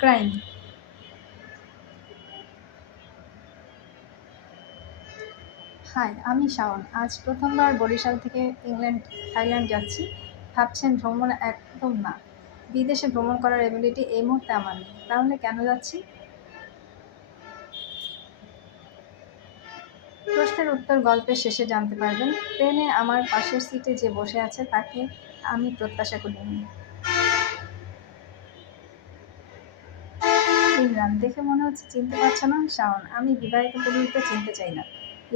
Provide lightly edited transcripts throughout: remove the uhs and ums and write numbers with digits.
Crime. High, আমি শাওন। আজ প্রথমবার বরিশাল থেকে থাইল্যান্ড যাচ্ছি। ভাবছেন ভ্রমণ? একদম না। বিদেশে ভ্রমণ করার এবিলিটি এই মুহূর্তে আমার নেই। তাহলে কেন যাচ্ছি? প্রশ্নের উত্তর গল্পের শেষে জানতে পারবেন। ট্রেনে আমার পাশের সিটে যে বসে আছে তাকে আমি প্রত্যাশা করিনি। ইমরান, দেখে মনে হচ্ছে চিনতে পারছো না। শাওন, আমি বিবাহিত পুরুষদের চিনতে চাই না।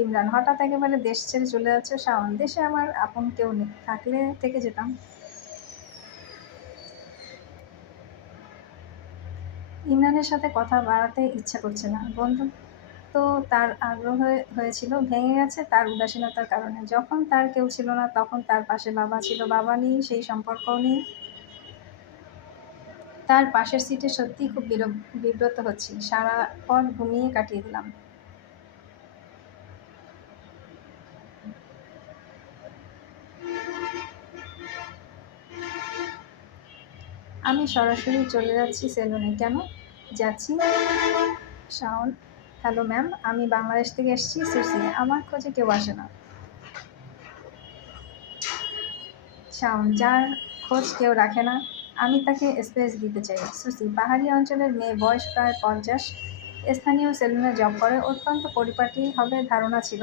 ইমরান, হঠাৎ একেবারে দেশ ছেড়ে চলে যাচ্ছ। শাওন, দেশে আমার আপন কেউ নেই, থাকলে থেকে যেতাম। ইমরানের সাথে কথা বাড়াতে ইচ্ছা করছে না। বন্ধুত্ব তার আগ্রহ হয়েছিল, ভেঙে গেছে তার উদাসীনতার কারণে। যখন তার কেউ ছিল না তখন তার পাশে বাবা ছিল, বাবা নেই, সেই সম্পর্কও নেই। তার পাশের সিটে সত্যিই খুব বিব্রত হচ্ছি। সারা পথ ঘুমিয়ে কাটিয়ে দিলাম। আমি সরাসরি চলে যাচ্ছি সেলুনে। কেন যাচ্ছি? শাওন, হ্যালো ম্যাম, আমি বাংলাদেশ থেকে এসেছি। সুসি, আমার খোঁজে কেউ আসে না। শাওন, যার খোঁজ কেউ রাখে না আমি তাকে স্পেস দিতে চাই। সুসি, পাহাড়ি অঞ্চলের মেয়ে, বয়স প্রায় 50, স্থানীয় সেলুনে জব করে, অত্যন্ত পরিপাটি হবে ধারণা ছিল।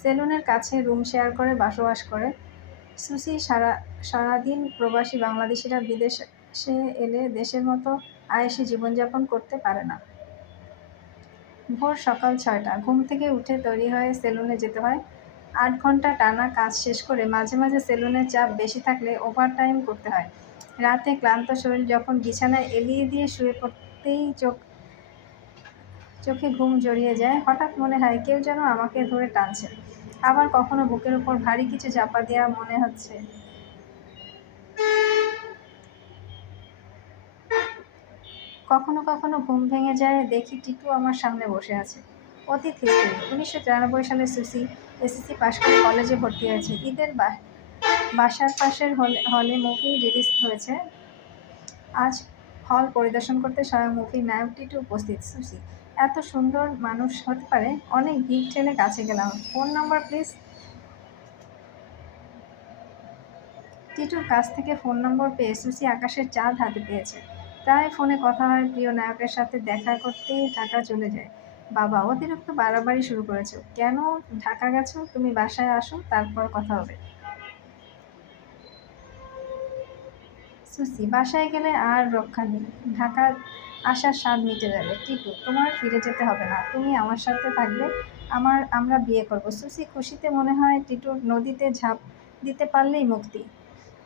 সেলুনের কাছে রুম শেয়ার করে বসবাস করে। সুসি, সারাদিন প্রবাসী বাংলাদেশিরা বিদেশে এলে দেশের মতো আয়েশি জীবনযাপন করতে পারে না। ভোর সকাল 6টা, ঘুম থেকে উঠে তৈরি হয়ে সেলুনে যেতে হয়। 8 ঘন্টা টানা কাজ শেষ করে মাঝে মাঝে সেলুনের চাপ বেশি থাকলে ওভারটাইম করতে হয়। রাতে ক্লান্ত শরীর যখন বিছানায় এলিয়ে দিয়ে শুয়ে পড়তেই চোখে ঘুম জড়িয়ে যায়। হঠাৎ মনে হয় কেউ যেন আমাকে ধরে টানছে। আবার কখনো বুকের উপর ভারী কিছু চাপা দেওয়া মনে হচ্ছে। কখনো কখনো ঘুম ভেঙে যায়, দেখি টিটু আমার সামনে বসে আছে। অতীত হিস্ট্রি। 1993 সালে সুসি এসএসসি পাশ করে কলেজে ভর্তি হয়েছে। ঈদের বাসার পাশের হলে মুভি রিলিজ হয়েছে। আজ হল পরিদর্শন করতে স্বয়ং মুভির নায়ক টিটু উপস্থিত। সুসি, এত সুন্দর মানুষ হতে পারে। অনেক ভিড় ঠেলে কাছে গেলাম। Phone number please. টিটুর কাছ থেকে ফোন নম্বর পেয়ে সুসি আকাশের চাঁদ হাতে পেয়েছে। প্রায় ফোনে কথা হয়, প্রিয় নায়কের সাথে দেখা করতেই ঢাকা চলে যায়। বাবা, অতিরিক্ত বাড়াবাড়ি শুরু করেছো কেন? ঢাকা গেছো, তুমি বাসায় আসো, তারপর কথা হবে। সুসি, বাসায় গেলে আর রক্ষা নেই। ঢাকা আসার স্বাদ মিটে যাবে। টিটু, তোমার ফিরে যেতে হবে না, তুমি আমার সাথে থাকবে। আমরা বিয়ে করব। সুসি, খুশিতে মনে হয় টিটুর নদীতে ঝাঁপ দিতে পারলেই মুক্তি।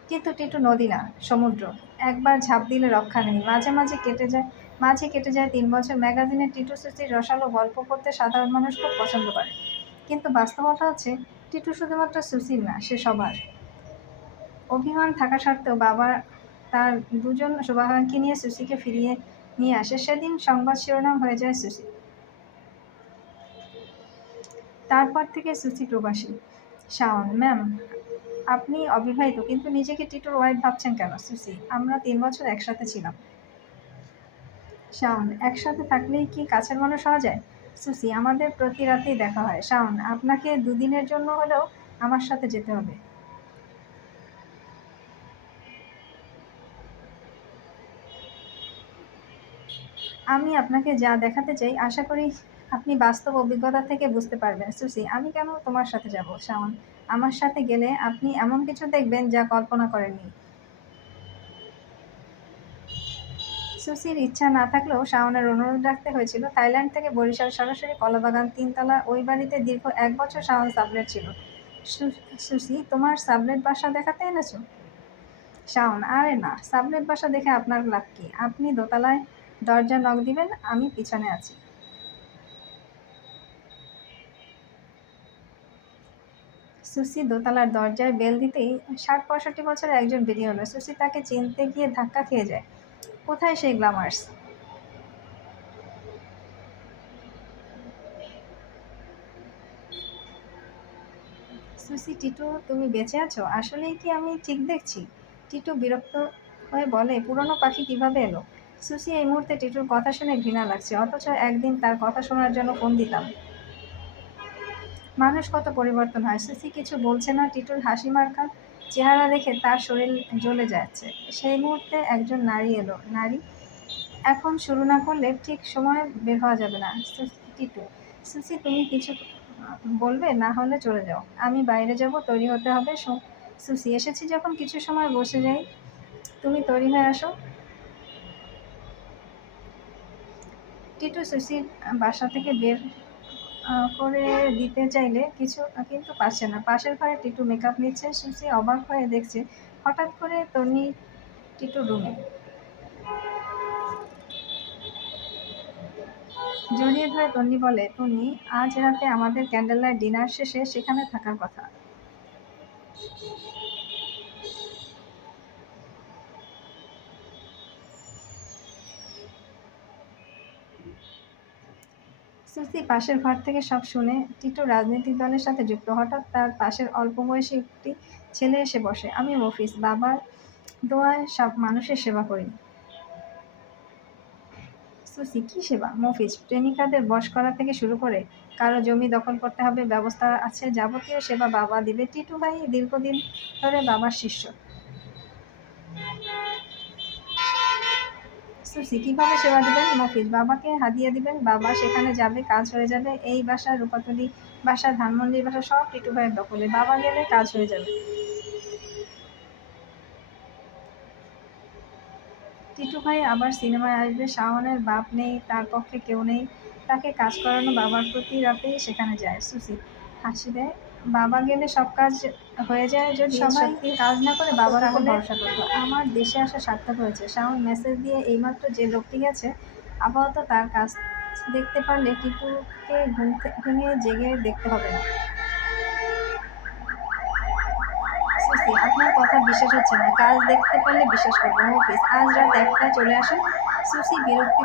কিন্তু টিটু নদী না, সমুদ্র। একবার ঝাঁপ দিলে রক্ষা নেই। মাঝে কেটে যায় 3 বছর। ম্যাগাজিনে টিটু সুচির রসালো গল্প পড়তে সাধারণ মানুষ খুব পছন্দ করে। কিন্তু বাস্তবতা হচ্ছে টিটু শুধুমাত্র সুচির না, সে সবার। অভিমান থাকা সত্ত্বেও বাবা তার দুজন শুভাকাঙ্ক্ষী নিয়ে সুচিকে ফিরিয়ে নিয়ে আসে। সেদিন সংবাদ শিরোনাম হয়ে যায় সুচি। তারপর থেকে সুচি প্রবাসী। শাওন, ম্যাম, আপনি অবিবাহিত কিন্তু নিজেকে টিটুর ওয়াইফ ভাবছেন কেন? সুসি, আমরা 3 বছর একসাথে ছিলাম। শাওন, একসাথে থাকলেই কি কাছের মানুষ হওয়া যায়? সুসি, আমাদের প্রতি রাতেই দেখা হয়। শাওন, আপনাকে দুদিনের জন্য হলেও আমার সাথে যেতে হবে। আমি আপনাকে যা দেখাতে চাই আশা করি আপনি বাস্তব অভিজ্ঞতা থেকে বুঝতে পারবেন। সুসি, আমি কেন তোমার সাথে যাব? শাওন, আমার সাথে গেলে আপনি এমন কিছু দেখবেন যা কল্পনা করেননি। সুসির ইচ্ছা না থাকলেও শাওনের অনুরোধ রাখতে হয়েছিল। থাইল্যান্ড থেকে বরিশাল সরাসরি কলাবাগান, 3 তলা ওই বাড়িতে দীর্ঘ 1 বছর শাওন সাবলেট ছিল। সুসি, তোমার সাবলেট বাসা দেখাতে এনেছো? শাওন, আরে না, সাবলেট বাসা দেখে আপনার লাভ কি? আপনি দোতলায় দরজা নক দিবেন, আমি পিছনে আছি। সুসি দোতলার দরজায় বেল দিতেই 60-65 বছরের একজন বেরিয়ে হলো। সুসি তাকে চিনতে গিয়ে ধাক্কা খেয়ে যায়। কোথায় সেই গ্ল্যামার্স? সুসি, টিটু, তুমি বেঁচে আছো? আসলেই কি আমি ঠিক দেখছি? টিটু বিরক্ত হয়ে বলে, পুরনো পাখি কিভাবে এলো? সুসি এই মুহূর্তে টিটুর কথা শুনে ঘৃণা লাগছে, অথচ একদিন তার কথা শোনার জন্য ফোন দিতাম। মানুষ কত পরিবর্তন হয়। সুসি কিছু বলছে না। টিটুর হাসি মার্কা চেহারা দেখে তার শরীর জ্বলে যাচ্ছে। সেই মুহূর্তে একজন নারী এলো। নারী এখন শুরু না করলে ঠিক সময়ে বের হওয়া যাবে না। টিটু, সুসি তুমি কিছু বলবে? না হলে চলে যাও। আমি বাইরে যাব, তৈরি হতে হবে। সুসি, এসেছি যখন কিছু সময় বসে যাই। তুমি তৈরি হয়ে আসো। টিটু সুসির বাসা থেকে বের করে দিতে চাইলে কিন্তু পারছে না। পাশের ঘরে টিটু মেকআপ নিচ্ছে। সুসি অবাক হয়ে দেখছে হঠাৎ করে তন্নি টিটুর রুমে। জড়িয়ে ধরে তন্নি বলে, তন্নি, আজ রাতে আমাদের ক্যান্ডেল লাইট ডিনার শেষে সেখানে থাকার কথা। সুসি পাশের ঘর থেকে সব শুনে। টিটু রাজনৈতিক দলের সাথে যুক্ত। হঠাৎ তার পাশের অল্প বয়সী একটি ছেলে এসে বসে। আমি মফিজ, বাবার দোয়ায় সব মানুষের সেবা করি। সুসি, কি সেবা? মফিজ, প্রেমিকাদের বশ করা থেকে শুরু করে কারো জমি দখল করতে হবে ব্যবস্থা আছে, যাবতীয় সেবা বাবা দিবে। টিটু ভাই দীর্ঘদিন ধরে বাবার শিষ্য। সুসি, কিভাবে সেবা দিবেন? মফিজ, বাবাকে হাদিয়া দিবেন, বাবা সেখানে যাবে, কাজ হয়ে যাবে। এই বাসা, রূপাতলী বাসা, ধানমন্ডির বাসা সব টিটু ভাইয়ের দখলে। বাবা গেলে কাজ হয়ে যাবে। টিটু ভাই আবার সিনেমায় আসবে। শাওনের বাপ নেই, তার পক্ষে কেউ নেই। তাকে কাজ করানো বাবার প্রতি রাতেই সেখানে যায়। সুসি হাসি দেয়। বাবা গেলে সব কাজ হয়ে যায়। যদি সবাই কাজ না করে বাবার উপর ভরসা করতো, আমার দেশে আসা সার্থক হয়েছে। শাওন মেসেজ দিয়ে এইমাত্র যে লোকটি গেছে, আপাতত তার কাজ দেখতে পারলে টিটুকে ঘুম ভেঙে জেগে দেখতে হবে না। সুসি, আপনার কথা বিশ্বাস হচ্ছে না। কাজ দেখতে পারলে বিশ্বাস করবো। মফিজ, আজ রাত 1টায় চলে আসেন। সুসি বিরক্ত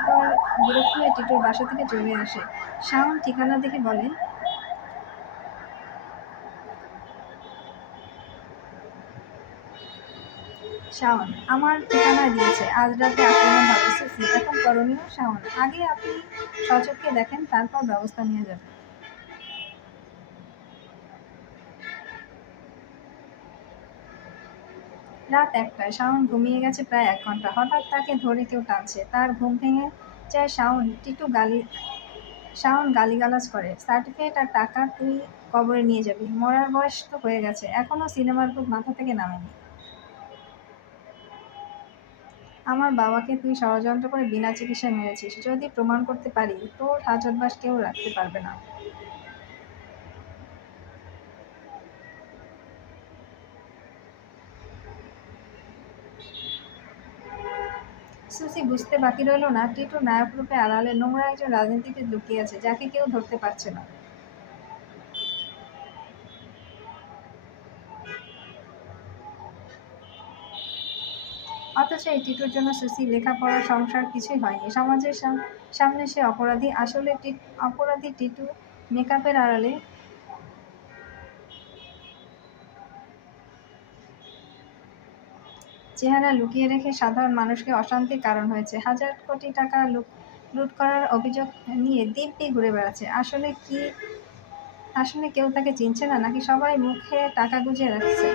হয়ে টিটুর বাসা থেকে চলে আসে। শাওন ঠিকানা দেখে বলে, শাওন আমার ঠিকানা দিয়েছে, আজ রাতে আক্রমণ হবে। সুসি, এখন করণীয়? শাওন, আগে আপনি সচক্ষে দেখেন, তারপর ব্যবস্থা নিয়ে যাবেন। রাত 1টায় শাওন ঘুমিয়ে গেছে প্রায় 1 ঘন্টা। হঠাৎ তাকে ধরে কেউ টানছে। তার ঘুম ভেঙে যায়। শাওন গালিগালাজ করে, সার্টিফিকেট আর টাকা তুই কবরে নিয়ে যাবি। মরার বয়স তো হয়ে গেছে, এখনো সিনেমার ভূত মাথা থেকে নামেনি। আমার বাবাকে তুই ষড়যন্ত্র করে বিনা চিকিৎসায় মেরেছিস। যদি প্রমাণ করতে পারি, তোর হাজতবাস কেউ রাখতে পারবে না। সুসি বুঝতে বাকি রইল না, টিটু নায়ক রূপে আড়ালে নোংরা একজন রাজনীতিবিদ লুকিয়ে আছে, যাকে কেউ ধরতে পারছে না। অথচ এই টিটুর জন্য সুসি, লেখাপড়া, সংসার কিছুই হয়নি। সমাজের সামনে সে অপরাধী। আসলে অপরাধী টিটু। মেকআপের আড়ালে চেহারা লুকিয়ে রেখে সাধারণ মানুষকে অশান্তির কারণ হয়েছে। হাজার কোটি টাকা লুট করার অভিযোগ নিয়ে দিব্যি ঘুরে বেড়াচ্ছে। আসলে কেউ তাকে চিনছে না, নাকি সবাই মুখে টাকা গুঁজে রাখছে?